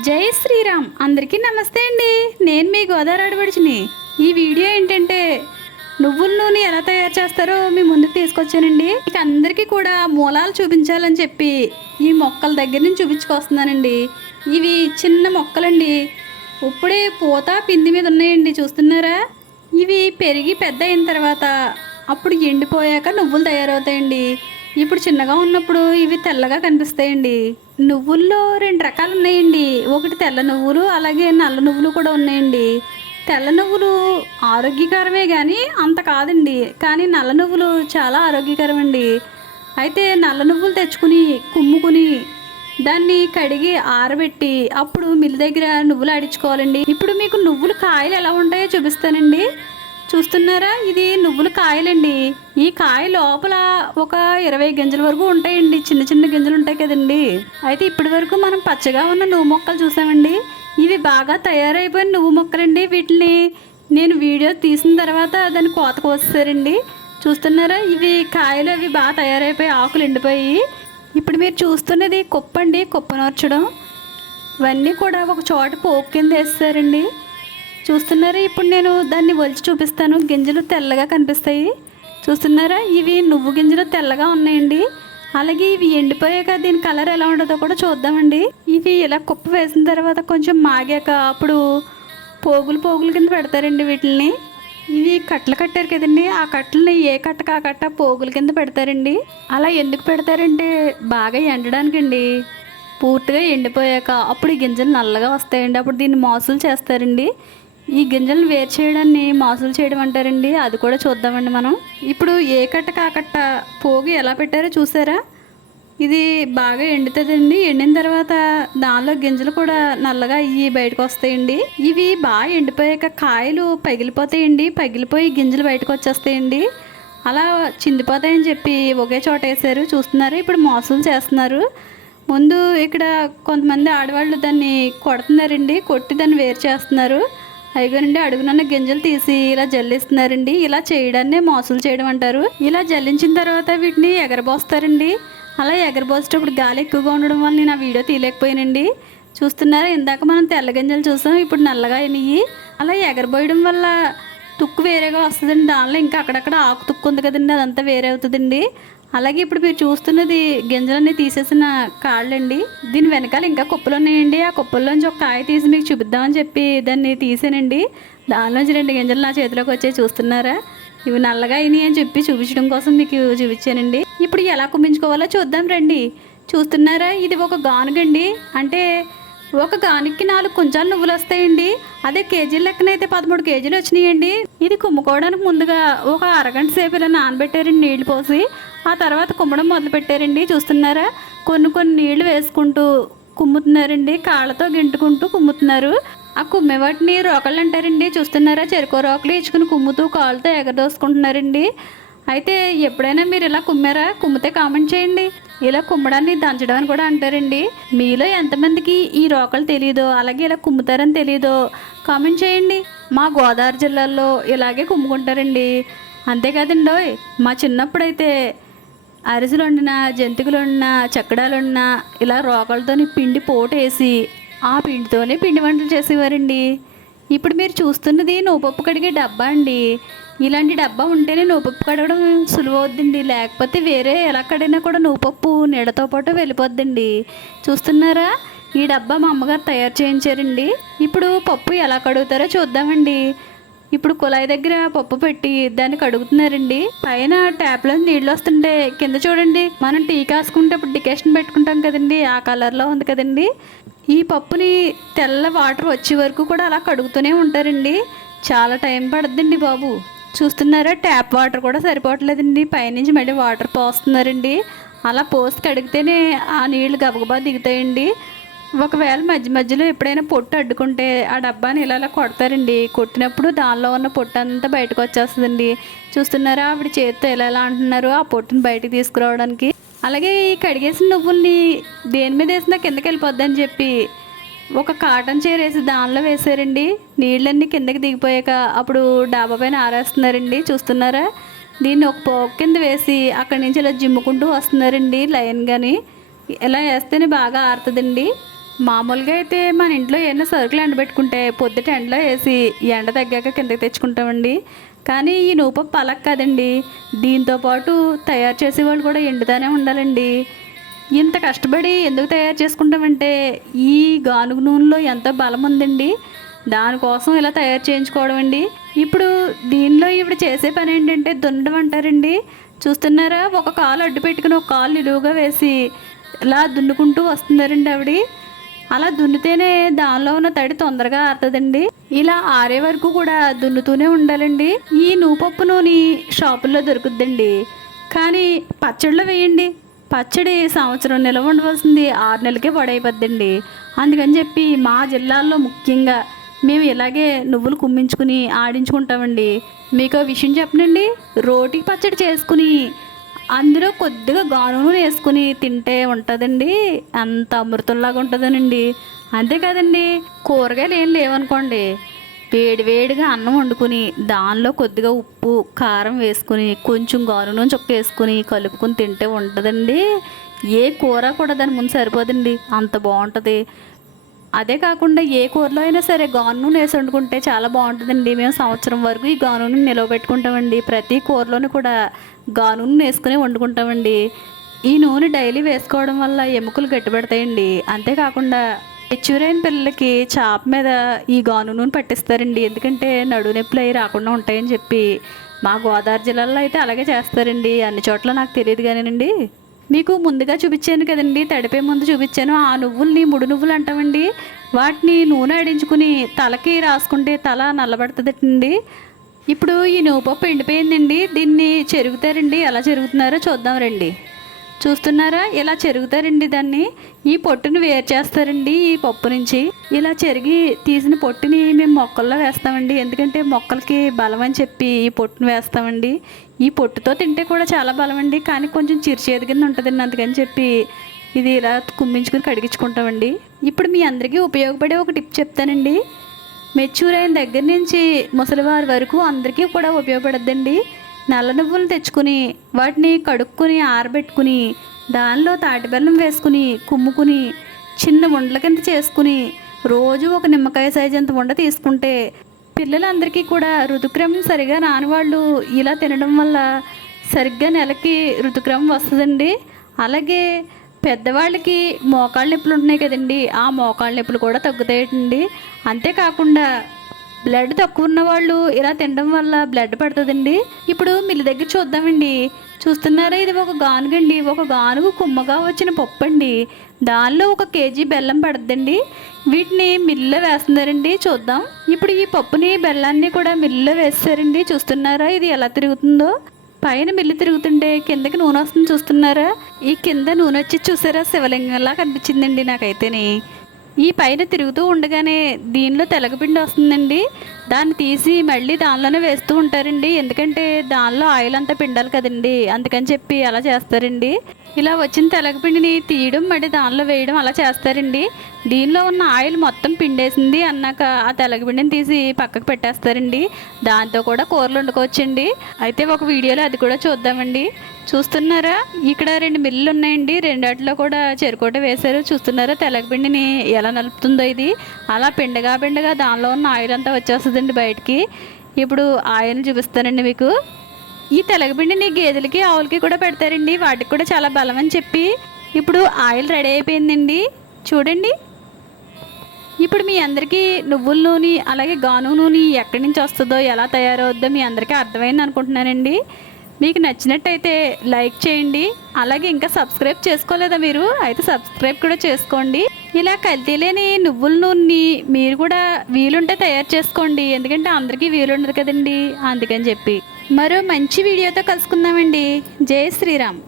జై శ్రీరామ్. అందరికీ నమస్తే అండి. నేను మీ గోదావరి అడవడిచిని ఈ వీడియో ఏంటంటే నువ్వుల నూనె ఎలా తయారు చేస్తారో మీ ముందుకు తీసుకొచ్చానండి. ఇక అందరికీ కూడా మూలాలు చూపించాలని చెప్పి ఈ మొక్కల దగ్గర నుంచి చూపించుకొస్తున్నానండి. ఇవి చిన్న మొక్కలండి. ఇప్పుడే పూత పిండి మీద ఉన్నాయండి. చూస్తున్నారా? ఇవి పెరిగి పెద్ద అయిన తర్వాత అప్పుడు ఎండిపోయాక నువ్వులు తయారవుతాయండి. ఇప్పుడు చిన్నగా ఉన్నప్పుడు ఇవి తెల్లగా కనిపిస్తాయండి. నువ్వుల్లో రెండు రకాలు ఉన్నాయండి. ఒకటి తెల్ల నువ్వులు అలాగే నల్ల నువ్వులు కూడా ఉన్నాయండి. తెల్ల నువ్వులు ఆరోగ్యకరమే కానీ అంత కాదండి. కానీ నల్ల నువ్వులు చాలా ఆరోగ్యకరం అండి అయితే నల్ల నువ్వులు తెచ్చుకుని కుమ్ముకుని దాన్ని కడిగి ఆరబెట్టి అప్పుడు మిల్ దగ్గర నువ్వులు ఆడించుకోవాలండి. ఇప్పుడు మీకు నువ్వులు కాయలు ఎలా ఉంటాయో చూపిస్తానండి. చూస్తున్నారా? ఇది నువ్వుల కాయలండి. ఈ కాయ లోపల ఒక ఇరవై గింజల వరకు ఉంటాయండి. చిన్న చిన్న గింజలు ఉంటాయి కదండి. అయితే ఇప్పటి వరకు మనం పచ్చగా ఉన్న నువ్వు మొక్కలు చూసామండి. ఇవి బాగా తయారైపోయిన నువ్వు మొక్కలండి వీటిని. నేను వీడియో తీసిన తర్వాత దాన్ని కోత కోస్తారండి చూస్తున్నారా? ఇవి కాయలు అవి బాగా తయారైపోయి ఆకులు ఎండిపోయి. ఇప్పుడు మీరు చూస్తున్నది కుప్ప అండి కుప్ప నూర్చడం. ఇవన్నీ కూడా ఒక చోట పోపు కింద వేస్తారండి. చూస్తున్నారా? ఇప్పుడు నేను దాన్ని ఒలిచి చూపిస్తాను. గింజలు తెల్లగా కనిపిస్తాయి. చూస్తున్నారా? ఇవి నువ్వు గింజలు తెల్లగా ఉన్నాయండి. అలాగే ఇవి ఎండిపోయాక దీని కలర్ ఎలా ఉంటుందో కూడా చూద్దామండి. ఇవి ఇలా కుప్ప వేసిన తర్వాత కొంచెం మాగాక అప్పుడు పోగులు పోగులు కింద పెడతారండి వీటిని ఇవి కట్టలు కట్టారు కదండి. ఆ కట్టలని ఏ కట్టకు ఆ కట్ట పోగుల కింద పెడతారండి. అలా ఎందుకు పెడతారంటే బాగా ఎండడానికండి. పూర్తిగా ఎండిపోయాక అప్పుడు ఈ గింజలు నల్లగా వస్తాయండి. అప్పుడు దీన్ని మోసలు చేస్తారండి. ఈ గింజలను వేరు చేయడాన్ని మాసులు చేయడం అంటారండి. అది కూడా చూద్దామండి మనం. ఇప్పుడు ఏ కట్ట కాకట్ట పోగు ఎలా పెట్టారో చూసారా? ఇది బాగా ఎండుతుందండి. ఎండిన తర్వాత దానిలో గింజలు కూడా నల్లగా అయ్యి బయటకు వస్తాయండి. ఇవి బాగా ఎండిపోయాక కాయలు పగిలిపోతాయండి. పగిలిపోయి గింజలు బయటకు వచ్చేస్తాయండి. అలా చిందిపోతాయని చెప్పి ఒకే చోట వేసారు. చూస్తున్నారు. ఇప్పుడు మోసాలు చేస్తున్నారు. ముందు ఇక్కడ కొంతమంది ఆడవాళ్ళు దాన్ని కొడుతున్నారండి. కొట్టి దాన్ని వేరు చేస్తున్నారు. అయిగోనండి అడుగునున్న గింజలు తీసి ఇలా జల్లిస్తున్నారండి. ఇలా చేయడాన్ని మోసాలు చేయడం అంటారు. ఇలా జల్లించిన తర్వాత వీటిని ఎగరబోస్తారండి. అలా ఎగరబోసేటప్పుడు గాలి ఎక్కువగా ఉండడం వల్ల నేను ఆ వీడియో తీయలేకపోయానండి. చూస్తున్నారా ఇందాక మనం తెల్ల గింజలు చూసాం ఇప్పుడు నల్లగా అయినాయి. అలా ఎగరబోయడం వల్ల తుక్కు వేరేగా వస్తుందండి. దానిలో ఇంకా అక్కడక్కడ ఆకు తుక్కు ఉంది కదండి అదంతా వేరే అవుతుందండి. అలాగే ఇప్పుడు మీరు చూస్తున్నది గింజలన్నీ తీసేసిన కాళ్ళండి. దీని వెనకాల ఇంకా కుప్పలు ఉన్నాయండి. ఆ కుప్పల్లోంచి ఒక కాయ తీసి మీకు చూపిద్దామని చెప్పి దాన్ని తీసానండి. దానిలోంచి రెండు గింజలు నా చేతిలోకి వచ్చే చూస్తున్నారా? ఇవి నల్లగా అయినాయి అని చెప్పి చూపించడం కోసం మీకు చూపించానండి. ఇప్పుడు ఎలా కుమ్మించుకోవాలో చూద్దాం రండి. చూస్తున్నారా? ఇది ఒక గానుగండి. అంటే ఒక గానికి నాలుగు కొంచెం నువ్వులు వస్తాయండి. అదే కేజీల లెక్కన అయితే పదమూడు కేజీలు వచ్చినాయండి. ఇది కుమ్ముకోవడానికి ముందుగా ఒక అరగంట సేపు ఇలా నానబెట్టారండి నీళ్ళు పోసి. ఆ తర్వాత కుమ్మడం మొదలు పెట్టారండి చూస్తున్నారా? కొన్ని కొన్ని నీళ్ళు వేసుకుంటూ కుమ్ముతున్నారండి కాళ్ళతో గింటుకుంటూ కుమ్ముతున్నారు. ఆ కుమ్మే వాటిని రోకళ్ళు అంటారండి చూస్తున్నారా? చెరుకు రోకలు ఇచ్చుకుని కుమ్ముతూ కాళ్ళతో ఎగదోసుకుంటున్నారండి అయితే ఎప్పుడైనా మీరు ఇలా కుమ్మారా? కుమ్మితే కామెంట్ చేయండి. ఇలా కుమ్మడాన్ని దంచడం అని కూడా అంటారండి. మీలో ఎంతమందికి ఈ రోకలు తెలియదో అలాగే ఇలా కుమ్ముతారని తెలియదో కామెంట్ చేయండి. మా గోదావరి జిల్లాలో ఇలాగే కుమ్ముకుంటారండి. అంతేకాదండి మా చిన్నప్పుడైతే అరిసెలు వండిన జంతికలు వండిన చక్కడాలు వండిన ఇలా రోకలతోని పిండి పోటేసి ఆ పిండితోనే పిండి వంటలు చేసేవారండి. ఇప్పుడు మీరు చూస్తున్నది నోపప్పు కడిగే డబ్బా అండి. ఇలాంటి డబ్బా ఉంటేనే నూపప్పు కడగడం సులువు అవుద్దండి లేకపోతే వేరే ఎలా కడిగినా కూడా నూపప్పు నీడతో పాటు వెళ్ళిపోద్దండి. చూస్తున్నారా? ఈ డబ్బా మా అమ్మగారు తయారు చేయించారండి. ఇప్పుడు పప్పు ఎలా కడుగుతారో చూద్దామండి. ఇప్పుడు కుళాయి దగ్గర పప్పు పెట్టి దాన్ని కడుగుతున్నారండి. పైన ట్యాప్లో నీళ్ళు వస్తుంటే కింద చూడండి. మనం టీ కాసుకుంటే ఇప్పుడు డికేషన్ పెట్టుకుంటాం కదండి. ఆ కలర్లో ఉంది కదండి. ఈ పప్పుని తెల్ల వాటర్ వచ్చే వరకు కూడా అలా కడుగుతూనే ఉంటారండి. చాలా టైం పడుతుందండి బాబు. చూస్తున్నారా? ట్యాప్ వాటర్ కూడా సరిపోవట్లేదండి. పైనుంచి మళ్ళీ వాటర్ పోస్తున్నారండి. అలా పోసి కడిగితేనే ఆ నీళ్ళు గబగబా దిగుతాయండి. ఒకవేళ మధ్య మధ్యలో ఎప్పుడైనా పొట్టు అడ్డుకుంటే ఆ డబ్బాని ఇలా ఇలా కొడతారండి. కొట్టినప్పుడు దానిలో ఉన్న పొట్టు అంతా బయటకు వచ్చేస్తుందండి. చూస్తున్నారా? ఆవిడ చేతితో ఎలా ఎలా అంటున్నారు. ఆ పొట్టుని బయటకు తీసుకురావడానికి. అలాగే ఈ కడిగేసిన నువ్వుల్ని దేని మీద వేసినా కిందకి వెళ్ళిపోద్దని చెప్పి ఒక కాటన్ చీర వేసి దానిలో వేసారండి. నీళ్ళన్నీ కిందకి దిగిపోయాక అప్పుడు డాబా పైన ఆరేస్తున్నారండి. చూస్తున్నారా? దీన్ని ఒక పోక్ కింద వేసి అక్కడి నుంచి ఇలా జిమ్ముకుంటూ వస్తున్నారండి లైన్ కానీ ఇలా వేస్తేనే బాగా ఆరుతుందండి. మామూలుగా అయితే మన ఇంట్లో ఏమైనా సరుకులు ఎండబెట్టుకుంటే పొద్దుట ఎండలో వేసి ఎండ తగ్గాక కిందకి తెచ్చుకుంటామండి. కానీ ఈ నూపప్పు అలా కాదండి. దీంతో పాటు తయారు చేసేవాళ్ళు కూడా ఎండుతానే ఉండాలండి. ఇంత కష్టపడి ఎందుకు తయారు చేసుకుంటామంటే ఈ గానుగ నూనెలో ఎంతో బలం ఉందండి. దానికోసం ఇలా తయారు చేయించుకోవడం అండి. ఇప్పుడు దీనిలో ఇప్పుడు చేసే పని ఏంటంటే దున్నడం అంటారండి. చూస్తున్నారా? ఒక కాలు అడ్డు పెట్టుకుని ఒక కాలు నిలువుగా వేసి ఇలా దున్నుకుంటూ వస్తున్నారండి ఆవిడ. అలా దున్నితేనే దానిలో ఉన్న తడి తొందరగా ఆరుతుందండి. ఇలా ఆరే వరకు కూడా దున్నుతూనే ఉండాలండి. ఈ నూపప్పు నూనె షాపుల్లో దొరుకుద్దండి. కానీ పచ్చడిలో వేయండి. పచ్చడి సంవత్సరం నిల్వ ఉండవలసింది ఆరు నెలలకే పడైపోద్దండి. అందుకని చెప్పి మా జిల్లాల్లో ముఖ్యంగా మేము ఇలాగే నువ్వులు కుమ్మించుకుని ఆడించుకుంటామండి. మీకు విషయం చెప్పనండి. రోటికి పచ్చడి చేసుకుని అందులో కొద్దిగా గానును వేసుకుని తింటే ఉంటుందండి. అంత అమృతంలాగా ఉంటుందనండి. అంతేకాదండి కూరగాయలు ఏం లేవనుకోండి వేడి వేడిగా అన్నం వండుకుని దానిలో కొద్దిగా ఉప్పు కారం వేసుకుని కొంచెం గానును చొక్క వేసుకుని కలుపుకుని తింటే ఉంటుందండి. ఏ కూర కూడా దాని ముందు సరిపోదండి. అంత బాగుంటుంది. అదే కాకుండా ఏ కూరలో అయినా సరే గాను నూనె వేసి వండుకుంటే చాలా బాగుంటుందండి. మేము సంవత్సరం వరకు ఈ గాను నూనె నిలవ పెట్టుకుంటామండి ప్రతి కూరలోనూ కూడా గాను వేసుకుని వండుకుంటామండి. ఈ నూనె డైలీ వేసుకోవడం వల్ల ఎముకలు గట్టిపడతాయండి. అంతేకాకుండా మెచ్యూరైన పిల్లలకి చాప మీద ఈ గాను నూనె పట్టిస్తారండి. ఎందుకంటే నడు నొప్పులు అవి రాకుండా ఉంటాయని చెప్పి మా గోదావరి జిల్లాలో అయితే అలాగే చేస్తారండి. అన్ని చోట్ల నాకు తెలియదు కానివ్వండి. మీకు ముందుగా చూపించాను కదండి తడిపే ముందు చూపించాను. ఆ నువ్వుల్ని ముడు నువ్వులు అంటామండి. వాటిని నూనె ఆడించుకుని తలకి రాసుకుంటే తల నల్లబడుతుందండి. ఇప్పుడు ఈ నువ్వుపప్పు ఎండిపోయిందండి. దీన్ని చెరుగుతారండి. ఎలా చెరుగుతున్నారో చూద్దాం రండి. చూస్తున్నారా? ఇలా చెరుగుతారండి దాన్ని. ఈ పొట్టును వేరు చేస్తారండి ఈ పప్పు నుంచి. ఇలా చెరిగి తీసిన పొట్టుని మేము మొక్కల్లో వేస్తామండి. ఎందుకంటే మొక్కలకి బలం అని చెప్పి ఈ పొట్టును వేస్తామండి. ఈ పొట్టుతో తింటే కూడా చాలా బలం అండి. కానీ కొంచెం చిరుచేది కింద ఉంటుందండి. అందుకని చెప్పి ఇది ఇలా కుమ్మించుకుని కడిగించుకుంటామండి. ఇప్పుడు మీ అందరికీ ఉపయోగపడే ఒక టిప్ చెప్తానండి. మెచ్యూర్ అయిన దగ్గర నుంచి ముసలివారి వరకు అందరికీ కూడా ఉపయోగపడద్దండి. నల్ల నువ్వులు తెచ్చుకుని వాటిని కడుక్కుని ఆరబెట్టుకుని దానిలో తాటి బెల్లం వేసుకుని కుమ్ముకుని చిన్న ఉండల కింద చేసుకుని రోజు ఒక నిమ్మకాయ సైజ్ అంత ఉండ తీసుకుంటే పిల్లలందరికీ కూడా ఋతుక్రమం సరిగా రాని వాళ్ళు ఇలా తినడం వల్ల సరిగ్గా నెలకి ఋతుక్రమం వస్తుందండి. అలాగే పెద్దవాళ్ళకి మోకాళ్ళ నొప్పులు ఉంటున్నాయి కదండి. ఆ మోకాళ్ళ నొప్పులు కూడా తగ్గుతాయండి అంతేకాకుండా బ్లడ్ తక్కువ ఉన్న వాళ్ళు ఇలా తినడం వల్ల బ్లడ్ పడుతుందండి. ఇప్పుడు మిల్లి దగ్గర చూద్దామండి. చూస్తున్నారా? ఇది ఒక గానుగండి. ఒక గానుగు కుమ్మగా వచ్చిన పప్పు అండి దానిలో ఒక కేజీ బెల్లం పడద్దండి. వీటిని మిల్లులో వేస్తున్నారండి. చూద్దాం. ఇప్పుడు ఈ పప్పుని బెల్లాన్ని కూడా మిల్లులో వేస్తారండి. చూస్తున్నారా? ఇది ఎలా తిరుగుతుందో? పైన మిల్లు తిరుగుతుంటే కిందకి నూనె వస్తుంది చూస్తున్నారా? ఈ కింద నూనె వచ్చి చూసారా? శివలింగంలా కనిపించిందండి నాకైతేనే. ఈ పైన తిరుగుతూ ఉండగానే దీనిలో తెలగపిండి వస్తుందండి. దాన్ని తీసి మళ్ళీ దానిలోనే వేస్తూ ఉంటారండి. ఎందుకంటే దానిలో ఆయిల్ అంతా పిండాలి కదండి. అందుకని చెప్పి అలా చేస్తారండి. ఇలా వచ్చిన తెలగపిండిని తీయడం మళ్ళీ దానిలో వేయడం అలా చేస్తారండి. దీనిలో ఉన్న ఆయిల్ మొత్తం పిండేసింది అన్నాక ఆ తెలగపిండిని తీసి పక్కకు పెట్టేస్తారండి. దాంతో కూడా కూరలు వండుకోవచ్చండి. అయితే ఒక వీడియోలో అది కూడా చూద్దామండి. చూస్తున్నారా? ఇక్కడ రెండు మిల్లులు ఉన్నాయండి. రెండాటిలో కూడా చెరుకోట వేశారు. చూస్తున్నారా తెలగపిండిని ఎలా నలుపుతుందో ఇది? అలా పిండగా పిండగా దానిలో ఉన్న ఆయిల్ అంతా వచ్చేస్తుంది. వస్తుందండి బయటికి. ఇప్పుడు ఆయిల్ చూపిస్తానండి మీకు. ఈ తెలగపిండిని గేదెలకి ఆవులకి కూడా పెడతారండి. వాటికి కూడా చాలా బలం అని చెప్పి. ఇప్పుడు ఆయిల్ రెడీ అయిపోయిందండి. చూడండి. ఇప్పుడు మీ అందరికీ నువ్వుల నూనె అలాగే గాను నూనె ఎక్కడి నుంచి వస్తుందో ఎలా తయారవుద్దో మీ అందరికీ అర్థమైంది అనుకుంటున్నానండి. మీకు నచ్చినట్టయితే లైక్ చేయండి. అలాగే ఇంకా సబ్స్క్రైబ్ చేసుకోలేదా మీరు? అయితే సబ్స్క్రైబ్ కూడా చేసుకోండి. ఇలా కల్తీ లేని నువ్వుల నూనెని మీరు కూడా వీలుంటే తయారు చేసుకోండి. ఎందుకంటే అందరికీ వీలుండదు కదండి. అందుకని చెప్పి. మరో మంచి వీడియోతో కలుసుకుందామండి. జై శ్రీరామ్.